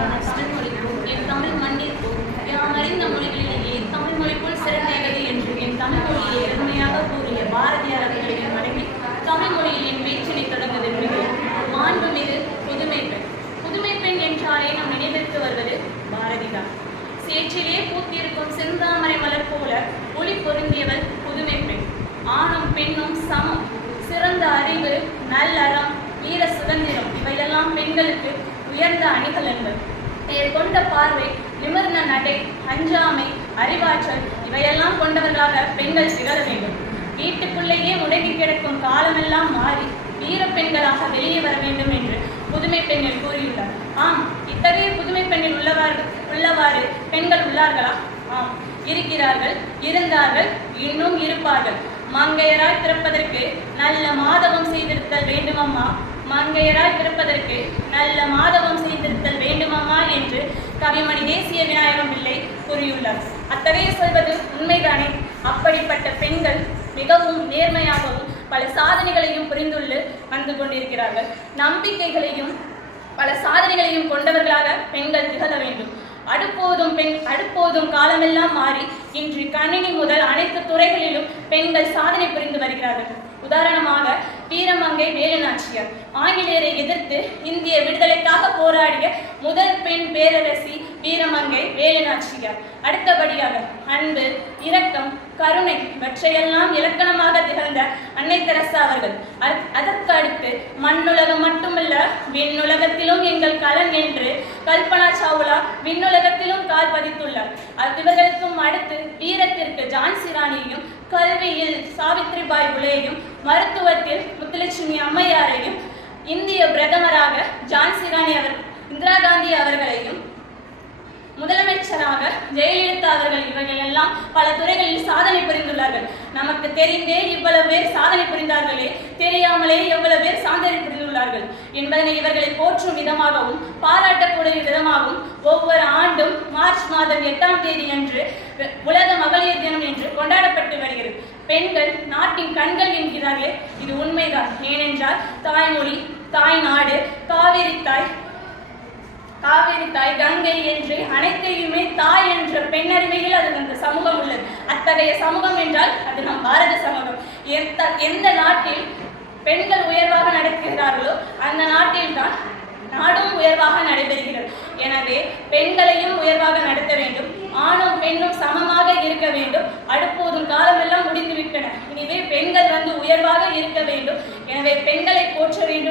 என் தமிழ் மண்ணிற்கும் மொழிகளிலேயே தமிழ் என்று என் தமிழ் மொழியை எளிமையாக கூறிய பாரதியார் அவர்களின் மனைவி தமிழ் மொழியில் என் பேச்சினை தொடங்க விரும்புகிறேன் புதுமை பெண் புதுமை பெண் என்றாலே நாம் நினைவிற்கு வருவது பாரதிதான். சேற்றிலே பூத்திருக்கும் செந்தாமரை மலர் போல ஒளி பொருந்தியவள் புதுமை பெண் ஆணும் பெண்ணும் சமம். சிறந்த அறிவு நல்லறம் வீர சுதந்திரம் இவையெல்லாம் பெண்களுக்கு உயர்ந்த அணிகலன்கள். பெயர் கொண்ட பார்வை நிமிர்ந்த நடை அஞ்சாமை அறிவாற்றல் இவையெல்லாம் கொண்டவர்களாக பெண்கள் திகழ வேண்டும். வீட்டுக்குள்ளேயே முடங்கி கிடக்கும் காலமெல்லாம் மாறி வீர பெண்களாக வெளியே வர வேண்டும் என்று புதுமை பெண்ணில் கூறியுள்ளார் ஆம் இத்தகைய புதுமை பெண்ணில் உள்ளவார்கள் உள்ளவாறு பெண்கள் உள்ளார்களா? ஆம் இருக்கிறார்கள் இருந்தார்கள் இன்னும் இருப்பார்கள். மங்கையராய் பிறப்பதற்கு நல்ல மாதவம் செய்திருத்தல் வேண்டுமம்மா? மான்கையராய் பிறப்பதற்கு நல்ல மாதவம் செய்திருத்தல் வேண்டுமாமா என்று கவிமணி தேசிய விநாயகம் பிள்ளை கூறியுள்ளார். அத்தகைய சொல்வது உண்மைதானே? அப்படிப்பட்ட பெண்கள் மிகவும் நேர்மையாகவும் பல சாதனைகளையும் புரிந்துள்ள வந்து கொண்டிருக்கிறார்கள். நம்பிக்கைகளையும் பல சாதனைகளையும் கொண்டவர்களாக பெண்கள் திகழ வேண்டும். அடுப்போதும் பெண் அடுப்போதும் காலமெல்லாம் மாறி இன்று கணினி முதல் அனைத்து துறைகளிலும் பெண்கள் சாதனை புரிந்து வருகிறார்கள். உதாரணமாக வீரமங்கை வேலுநாச்சியார் ஆங்கிலேயரை எதிர்த்து இந்திய விடுதலைக்காக போராடிய முதல் பெண் பேரரசி வீரமங்கை வேலுநாச்சியார் அடுத்தபடியாக அன்பு இரக்கம் கருணை இவற்றையெல்லாம் இலக்கணமாக திகழ்ந்த அன்னை தெரசா அவர்கள். அதற்கு அடுத்து மண்ணுலகம் மட்டுமல்ல விண்ணுலகத்திலும் எங்கள் கலன் என்று கல்பனா சாவ்லா விண்ணுலகத்திலும் கால் பதித்துள்ளார். இவர்களுக்கும் அடுத்து வீரத்திற்கு ஜான்சி ராணியையும் கல்வியில் சாவித்ரிபாய் புலேயும் மருத்துவத்தில் முத்துலட்சுமி அம்மையாரையும் இந்திய பிரதமராக ஜான்சி ராணி அவர் இந்திரா காந்தி அவர்களையும் முதலமைச்சராக ஜெயலலிதா அவர்கள் இவர்கள் எல்லாம் பல துறைகளில் சாதனை புரிந்துள்ளார்கள். நமக்கு தெரிந்தே இவ்வளவு பேர் சாதனை புரிந்தார்களே தெரியாமலே எவ்வளவு பேர் சாதனை புரிந்துள்ளார்கள். என்பதனை இவர்களை போற்றும் விதமாகவும் பாராட்டக்கூடிய விதமாகவும் ஒவ்வொரு ஆண்டும் மார்ச் மாதம் எட்டாம் தேதி அன்று உலக மகளிர் தினம் என்று கொண்டாடப்பட்டு வருகிறது. பெண்கள் நாட்டின் கண்கள் என்கிறார்களே இது உண்மைதான். ஏனென்றால் தாய்மொழி தாய் நாடு காவிரி தாய் காவேரி தாய் கங்கை என்று அனைத்தையுமே தாய் என்ற பெண்ணருமையில் அது அந்த சமூகம் உள்ளது. அத்தகைய சமூகம் என்றால் அது நம் பாரத சமூகம். எந்த எந்த நாட்டில் பெண்கள் உயர்வாக நடக்கிறார்களோ அந்த நாட்டில் தான் நாடும் உயர்வாக நடைபெறுகிறது எனவே பெண்களையும் உயர்வாக நடத்த வேண்டும். ஆணும் பெண்ணும் சமமாக இருக்க வேண்டும். அடுப்போதும் காலமெல்லாம் முடிந்துவிட்டன. இனிவே பெண்கள் வந்து உயர்வாக இருக்க வேண்டும். எனவே பெண்களை போற்ற வேண்டும்.